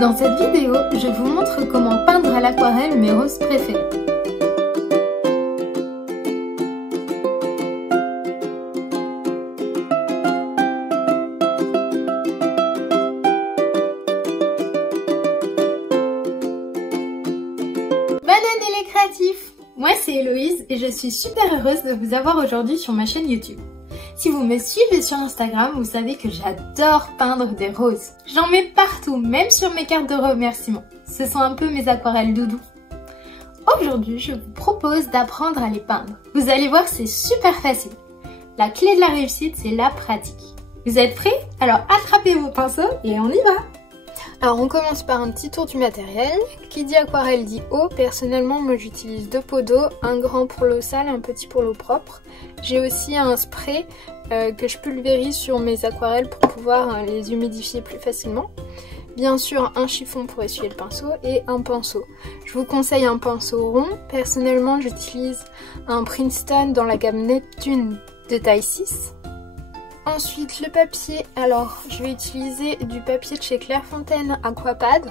Dans cette vidéo, je vous montre comment peindre à l'aquarelle mes roses préférées. Bonne année les créatifs! Moi c'est Héloïse et je suis super heureuse de vous avoir aujourd'hui sur ma chaîne YouTube. Si vous me suivez sur Instagram, vous savez que j'adore peindre des roses. J'en mets partout, même sur mes cartes de remerciement. Ce sont un peu mes aquarelles doudou. Aujourd'hui, je vous propose d'apprendre à les peindre. Vous allez voir, c'est super facile. La clé de la réussite, c'est la pratique. Vous êtes prêts? Alors attrapez vos pinceaux et on y va! Alors on commence par un petit tour du matériel. Qui dit aquarelle dit eau. Personnellement, moi j'utilise 2 pots d'eau, un grand pour l'eau sale, un petit pour l'eau propre. J'ai aussi un spray que je pulvérise sur mes aquarelles pour pouvoir les humidifier plus facilement. Bien sûr, un chiffon pour essuyer le pinceau et un pinceau. Je vous conseille un pinceau rond. Personnellement, j'utilise un Princeton dans la gamme Neptune de taille 6. Ensuite, le papier. Alors, je vais utiliser du papier de chez Clairefontaine Aquapad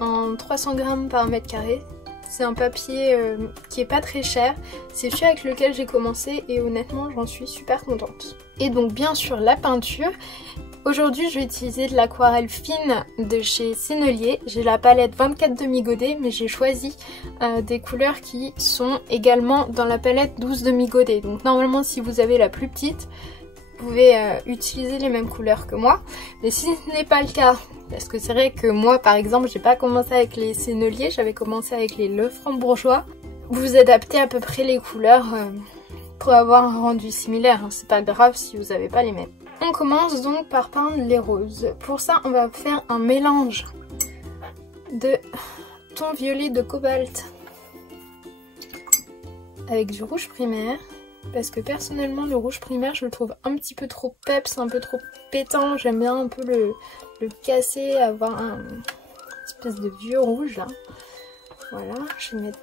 en 300 grammes par mètre carré. C'est un papier qui est pas très cher. C'est celui avec lequel j'ai commencé et honnêtement, j'en suis super contente. Et donc, bien sûr, la peinture. Aujourd'hui, je vais utiliser de l'aquarelle fine de chez Sennelier. J'ai la palette 24 demi-godets, mais j'ai choisi des couleurs qui sont également dans la palette 12 demi-godets. Donc, normalement, si vous avez la plus petite, vous pouvez utiliser les mêmes couleurs que moi, mais si ce n'est pas le cas, parce que c'est vrai que moi par exemple j'ai pas commencé avec les Sennelier, j'avais commencé avec les Lefranc-Bourgeois, vous adaptez à peu près les couleurs pour avoir un rendu similaire, hein. C'est pas grave si vous n'avez pas les mêmes. On commence donc par peindre les roses. Pour ça on va faire un mélange de ton violet de cobalt avec du rouge primaire. Parce que personnellement le rouge primaire je le trouve un petit peu trop peps, un peu trop pétant. J'aime bien un peu le casser, avoir une espèce de vieux rouge là. Voilà, je vais mettre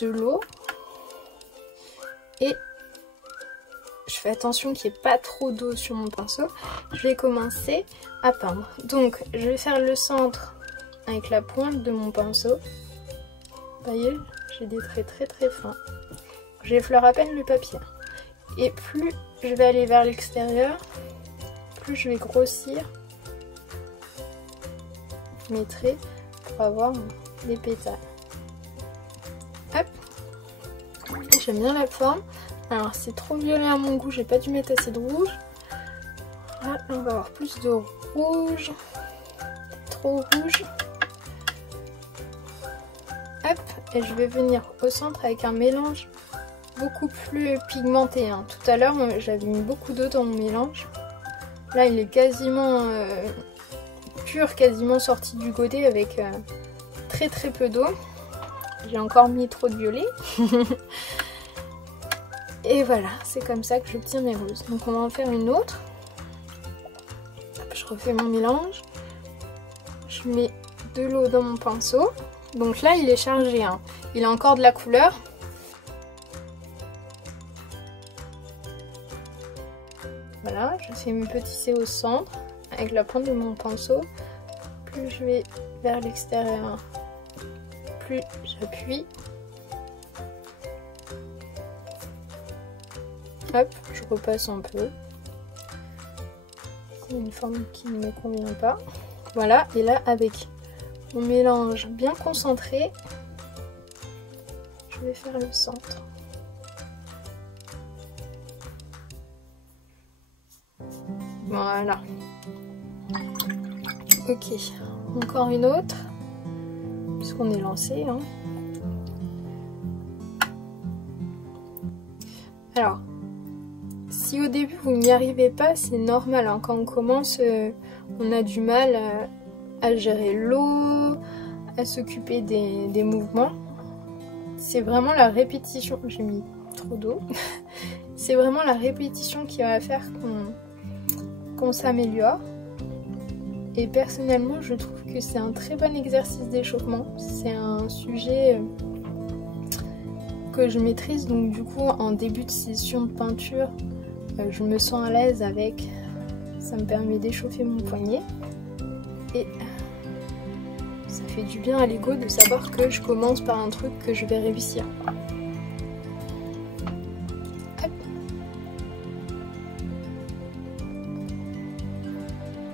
de l'eau. Et je fais attention qu'il n'y ait pas trop d'eau sur mon pinceau. Je vais commencer à peindre. Donc je vais faire le centre avec la pointe de mon pinceau. Vous voyez, j'ai des traits très très fins. J'effleure à peine le papier. Et plus je vais aller vers l'extérieur, plus je vais grossir mes traits pour avoir des pétales. Hop. J'aime bien la forme. Alors c'est trop violet à mon goût, j'ai pas dû mettre assez de rouge. Là, on va avoir plus de rouge. Trop rouge. Hop. Et je vais venir au centre avec un mélange beaucoup plus pigmenté, hein. Tout à l'heure j'avais mis beaucoup d'eau dans mon mélange. Là il est quasiment pur, quasiment sorti du godet avec très très peu d'eau. J'ai encore mis trop de violet. Et voilà, c'est comme ça que j'obtiens mes roses. Donc on va en faire une autre. Je refais mon mélange. Je mets de l'eau dans mon pinceau. Donc là il est chargé, hein. Il a encore de la couleur. Voilà, je fais mes petits C au centre avec la pointe de mon pinceau. Plus je vais vers l'extérieur, plus j'appuie. Hop, je repasse un peu. C'est une forme qui ne me convient pas. Voilà, et là avec mon mélange bien concentré, je vais faire le centre. Voilà. Ok, encore une autre, puisqu'on est lancé, hein. Alors, si au début vous n'y arrivez pas, c'est normal, hein. Quand on commence, on a du mal à gérer l'eau, à s'occuper des mouvements. C'est vraiment la répétition, j'ai mis trop d'eau, c'est vraiment la répétition qui va faire qu'on s'améliore. Et personnellement je trouve que c'est un très bon exercice d'échauffement. C'est un sujet que je maîtrise, donc du coup en début de session de peinture je me sens à l'aise avec. Ça me permet d'échauffer mon poignet. Et ça fait du bien à l'ego de savoir que je commence par un truc que je vais réussir. Hop.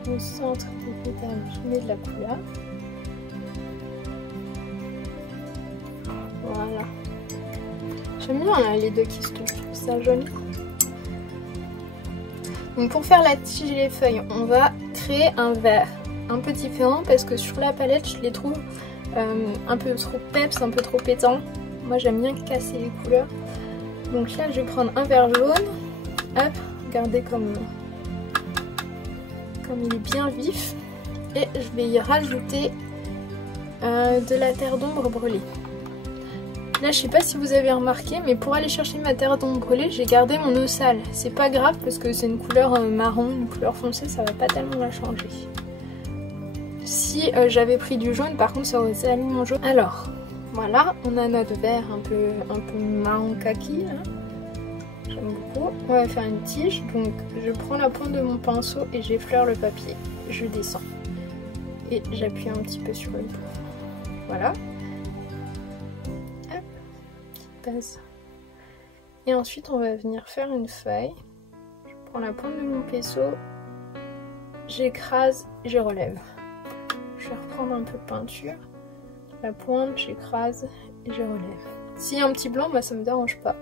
Au centre des pétales, je mets de la couleur. Voilà. J'aime bien là, les deux qui se touchent, je trouve ça joli. Donc pour faire la tige et les feuilles, on va créer un vert un peu différent parce que sur la palette je les trouve un peu trop peps, un peu trop pétants. Moi j'aime bien casser les couleurs. Donc là je vais prendre un vert jaune. Hop, regardez comme il est bien vif. Et je vais y rajouter de la terre d'ombre brûlée. Là, je sais pas si vous avez remarqué, mais pour aller chercher ma terre d'ombre brûlée, j'ai gardé mon eau sale. C'est pas grave parce que c'est une couleur marron, une couleur foncée, ça va pas tellement la changer. Si j'avais pris du jaune, par contre, ça aurait sali mon jaune. Alors, voilà, on a notre vert un peu marron kaki. J'aime beaucoup. On va faire une tige, donc je prends la pointe de mon pinceau et j'effleure le papier. Je descends et j'appuie un petit peu sur le bout. Voilà. Base. Et ensuite on va venir faire une feuille. Je prends la pointe de mon pinceau, j'écrase, je relève. Je vais reprendre un peu de peinture, la pointe, j'écrase et je relève. S'il y a un petit blanc, bah ça me dérange pas.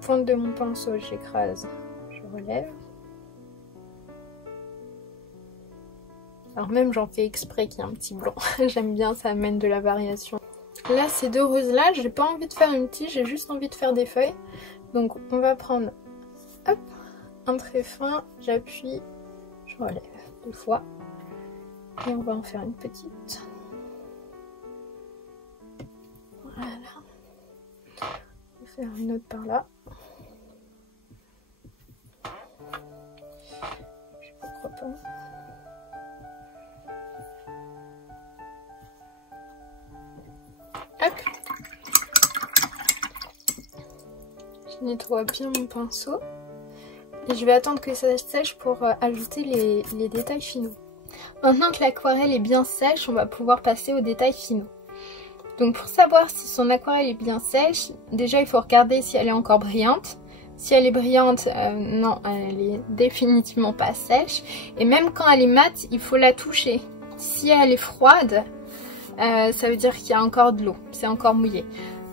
Pointe de mon pinceau, j'écrase, je relève. Alors même j'en fais exprès qu'il y ait un petit blanc. J'aime bien, ça amène de la variation. Là, ces deux roses-là, j'ai pas envie de faire une tige, j'ai juste envie de faire des feuilles. Donc, on va prendre, hop, un trait fin, j'appuie, je relève 2 fois. Et on va en faire une petite. Voilà. On va faire une autre par là. Je sais pas pourquoi pas. Hop. Je nettoie bien mon pinceau et je vais attendre que ça sèche pour ajouter les détails finaux. Maintenant que l'aquarelle est bien sèche, on va pouvoir passer aux détails finaux. Donc pour savoir si son aquarelle est bien sèche, déjà il faut regarder si elle est encore brillante. Si elle est brillante, non, elle est définitivement pas sèche. Et même quand elle est mate, il faut la toucher. Si elle est froide, ça veut dire qu'il y a encore de l'eau, c'est encore mouillé.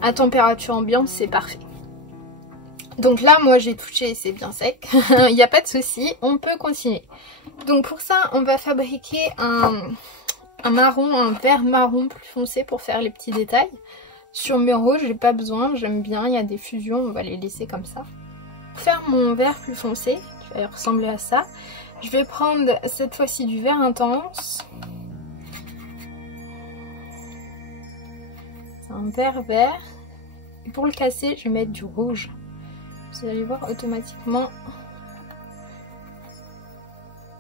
À température ambiante, c'est parfait. Donc là, moi j'ai touché, c'est bien sec, il n'y a pas de souci, on peut continuer. Donc pour ça, on va fabriquer un marron, un vert marron plus foncé pour faire les petits détails. Sur mes roses, j'ai pas besoin, j'aime bien, il y a des fusions, on va les laisser comme ça. Pour faire mon vert plus foncé, qui va ressembler à ça, je vais prendre cette fois-ci du vert intense. C'est un vert. Et pour le casser, je vais mettre du rouge. Vous allez voir automatiquement,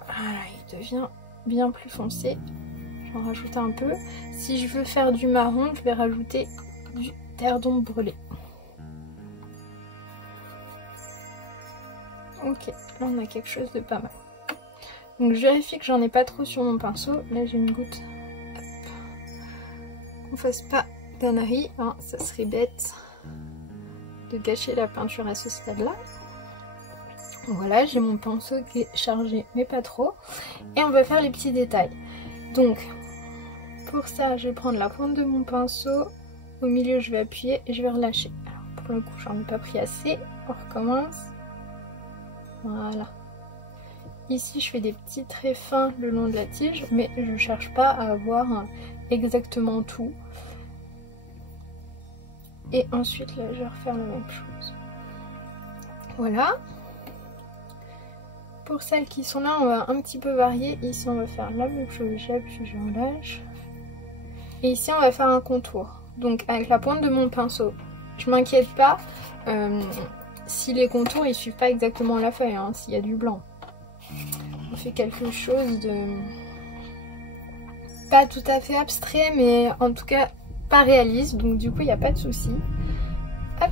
voilà, il devient bien plus foncé. Je vais en rajouter un peu. Si je veux faire du marron, je vais rajouter du terre d'ombre brûlée. Ok, là on a quelque chose de pas mal. Donc je vérifie que j'en ai pas trop sur mon pinceau. Là j'ai une goutte. Hop. Qu'on fasse pas d'ânerie, hein, ça serait bête de gâcher la peinture à ce stade-là. Voilà, j'ai mon pinceau qui est chargé, mais pas trop. Et on va faire les petits détails. Donc, pour ça, je vais prendre la pointe de mon pinceau. Au milieu, je vais appuyer et je vais relâcher. Alors, pour le coup, j'en ai pas pris assez. On recommence. Voilà. Ici, je fais des petits traits fins le long de la tige, mais je ne cherche pas à avoir exactement tout. Et ensuite, là, je vais refaire la même chose. Voilà. Pour celles qui sont là, on va un petit peu varier. Ici, on va faire la même chose. J'appuie, je relâche. Et ici, on va faire un contour. Donc, avec la pointe de mon pinceau, je m'inquiète pas si les contours, ils suivent pas exactement la feuille, hein, s'il y a du blanc. On fait quelque chose de pas tout à fait abstrait, mais en tout cas pas réaliste, donc du coup il n'y a pas de souci. Hop.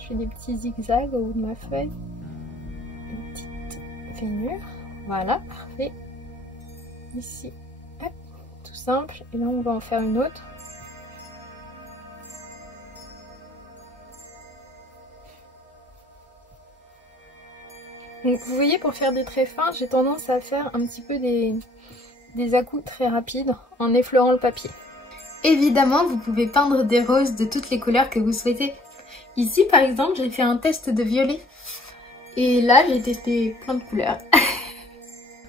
Je fais des petits zigzags au bout de ma feuille, une petite rainure, voilà, parfait. ici, hop, tout simple. Et là on va en faire une autre. Donc vous voyez, pour faire des traits fins, j'ai tendance à faire un petit peu des à-coups très rapides en effleurant le papier. Évidemment, vous pouvez peindre des roses de toutes les couleurs que vous souhaitez. Ici par exemple, j'ai fait un test de violet. Et là, j'ai testé plein de couleurs.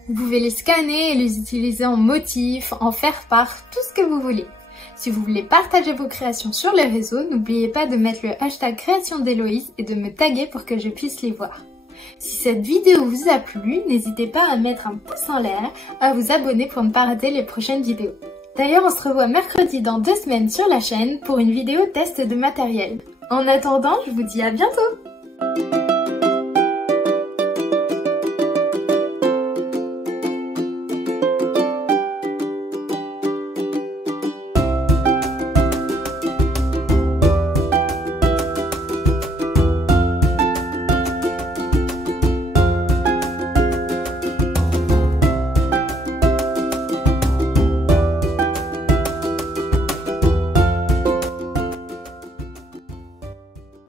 Vous pouvez les scanner et les utiliser en motif, en faire-part, tout ce que vous voulez. Si vous voulez partager vos créations sur les réseaux, n'oubliez pas de mettre le hashtag création d'Héloïse et de me taguer pour que je puisse les voir. Si cette vidéo vous a plu, n'hésitez pas à mettre un pouce en l'air, à vous abonner pour ne pas rater les prochaines vidéos. D'ailleurs, on se revoit mercredi dans 2 semaines sur la chaîne pour une vidéo test de matériel. En attendant, je vous dis à bientôt!